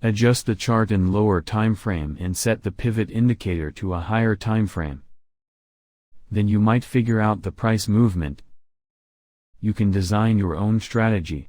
Adjust the chart in lower time frame and set the pivot indicator to a higher time frame. Then you might figure out the price movement. You can design your own strategy.